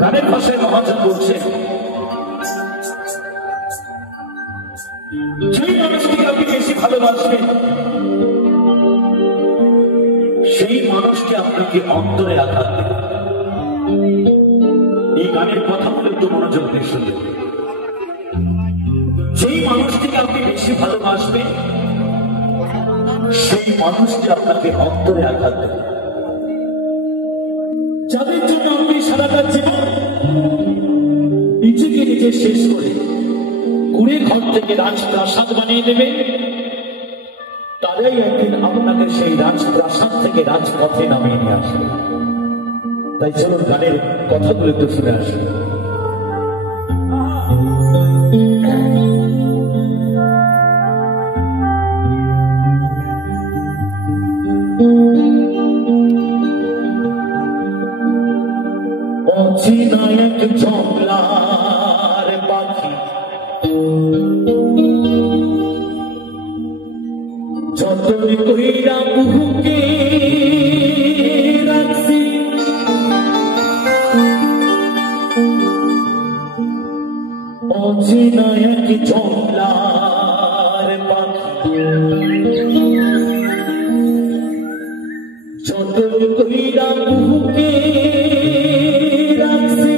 গানের ভাষায় মহাজন বলছে, যেই মানুষটিকে আপনি বেশি ভালোবাসবেন সেই মানুষকে আপনাকে অন্তরে আঘাত দেবে। এই গানের কথাগুলো একটু মনোযোগ দিয়ে শুনবেন। যেই মানুষটিকে আপনি বেশি ভালোবাসবেন সেই মানুষটি আপনাকে অন্তরে আঘাত দেবে। যাদের জন্য আপনি সারাটা জীবন নিজেকে নিজে শেষ করে কুড়ে ঘর থেকে রাজপ্রাসাদ বানিয়ে দেবেন, তারাই একদিন আপনাকে সেই রাজপ্রাসাদ থেকে রাজপথে নামিয়ে নিয়ে আসবে। তাই চলুন গানের কথাগুলো একটু শুনে আসি। অচেনা এক জংলার পাখি যতন কইরা বুকে রাখছি, অচেনা এক জংলার পাখি যতন কইরা বুকে রাখছি,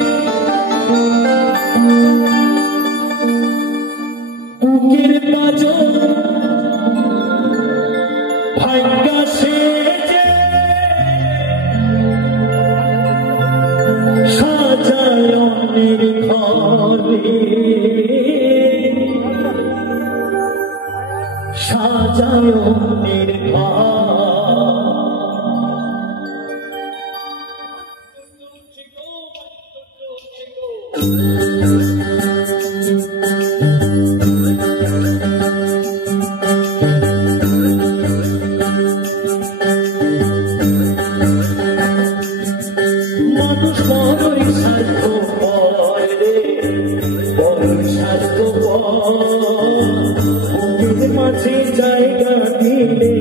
বুকের পাঁজর ভাগ্যা সেজে সাজায় অন্যের ঘরে, সাজায় অন্যের ঘর। মানুষ বড়ই স্বার্থপর রে, বড়ই স্বার্থপর, বুকের মাঝে জায়গা দিলে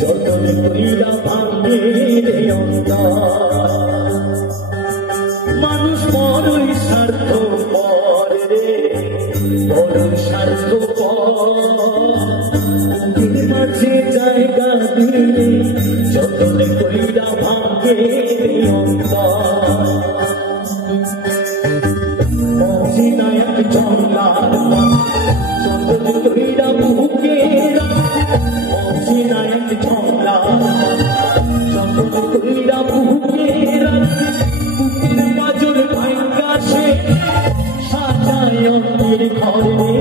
যতন কইরা ভাঙে রে অন্তর। মানুষ বড়ই স্বার্থপর রে, বড়ই স্বার্থপর, বুকের মাঝে জায়গা দিলে যতন কইরা ভাঙে রে অন্তর। অচেনা এক জংলার যতন কইরা বুকে রাখছি, অচেনা এক জংলার যতন কইরা বুকে রাখছি, বুকের পাঁজর ভাঙ্গা সে সাজায় অন্যের ঘরে,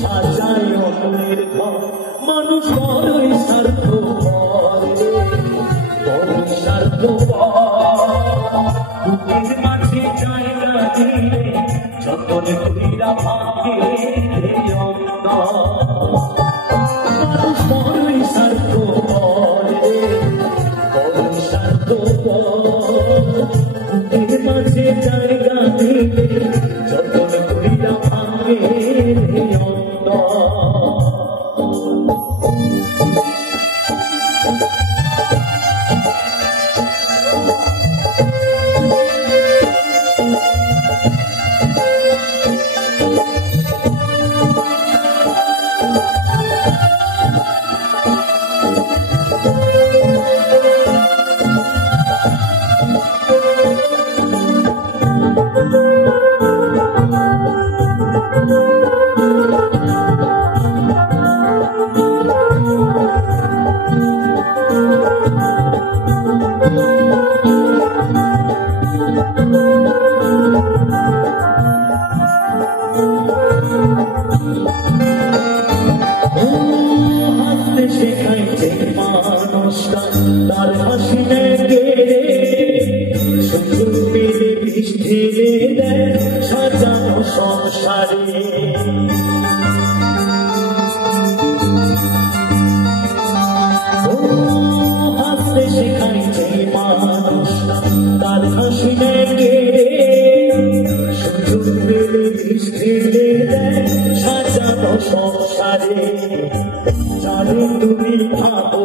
সাজায় অন্যের ঘর। মানুষ বড়ই স্বার্থপর রে, বড়ই স্বার্থপর, বুকের মাঝে জায়গা দিলে যতন কইরা ভাঙে রে অন্তর। মানুষ বড়ই স্বার্থপর রে, বড়ই স্বার্থপর, বুকের মাঝে জায়গা দিলে যতন কইরা ভাঙে রে অন্তর। শেখাইছে মানুষটা তার হাসি নেগে সুযোগ পেলে বিষ ঢেলে দেয় সাজানো সংসারে। হাসতে শেখাইছে মানুষটা তার হাসি নেগে সুযোগ পেলে বিষ ঢেলে দেয় সাজানো সংসারে। যারে তুমি ভাবো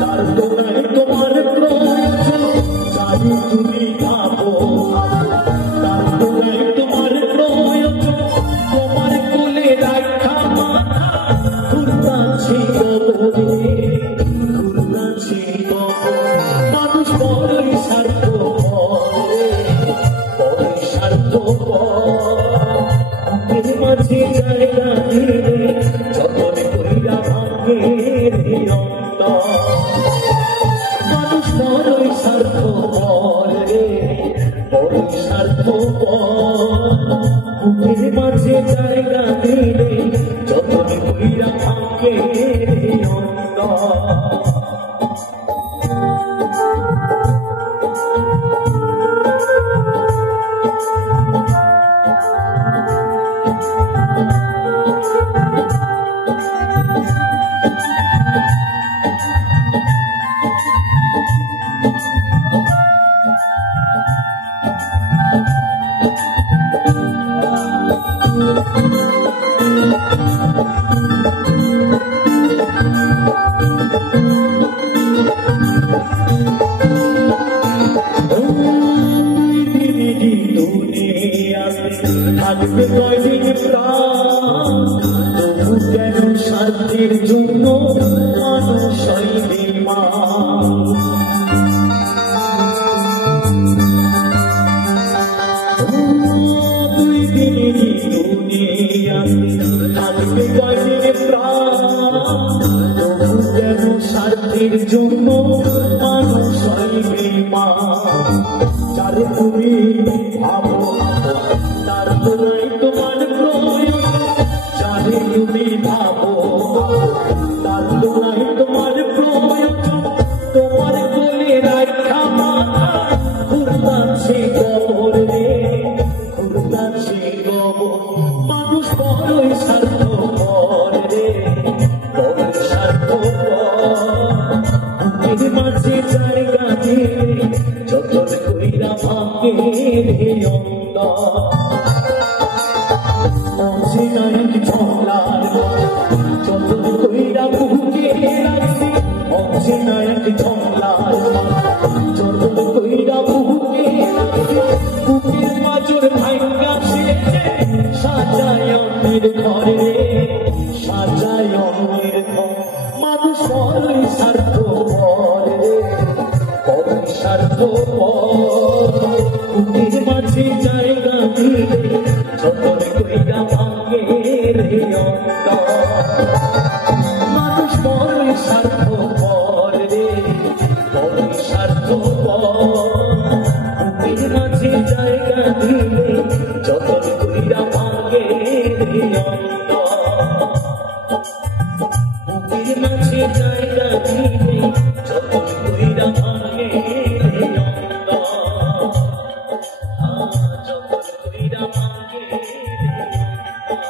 তার তো নাই তোমার প্রয়োজন, যারে তুমি ভাবো তার তো নাই তোমার প্রয়োজন, তোমার কোলে রাখা মাথা ঘুরতাছি কবরে, ঘুরতাছি কবরে। মানুষ বড়ই স্বার্থপর, বড়ই স্বার্থপর, বুকের মাঝে জায়গা দিলে যতন কইরা ভাঙে রে অন্তর। মানুষ বড়ই স্বার্থপর রে, বড়ই স্বার্থপর, বুকের মাঝে জায়গা দিলে যতন কইরা ভাঙে রে অন্তর। থাকবে কয়দিন প্রাণ, তবু কেন স্বার্থের জন্য মানুষ হয় বেঈমান। দুই দিনেরই দুনিয়াতে থাকবে কয়দিন প্রাণ, তবু কেন স্বার্থের জন্য মানুষ হয় বেঈমান। যারে তুমি ভাবো তার তো নাই তোমার প্রয়োজন, যারে তুমি ভাবো তার তো নাই তোমার প্রয়োজন, তোমার কোলে রাখা মাথা ঘুরতাছে কবরে রে, ঘুরতাছে কবর। মানুষ বড়ই স্বার্থপর রে, বড়ই স্বার্থপর, বুকের মাঝে জায়গা দিলে যতন কইরা ভাঙে রে অন্তর। অঞ্জিনায়ক ঝংলার যতন কইরা বুকে রাখছি, অঞ্জিনায়ক ঝংলার যতন কইরা বুকে রাখছি, বুকের মাজর ভাঙ্গা ছেড়ে সাজায় অন্যের ঘরে রে, সাজায় অন্যের ঘর। মানুষ বড়ই স্বার্থপর রে, বড়ই স্বার্থপর, বুকের মাঝে জায়গা দিলে যতন কইরা ভাঙে রে অন্তর। মানুষ বড়ই স্বার্থপর রে, বড়ই স্বার্থপর, বুকের মাঝে জায়গা দিলে যতন কইরা ভাঙে রে অন্তর। বুকের মাঝে জায়গা দিলে যতন কইরা ভাঙে রে অন্তর, যতন কইরা ভাঙে রে অন্তর।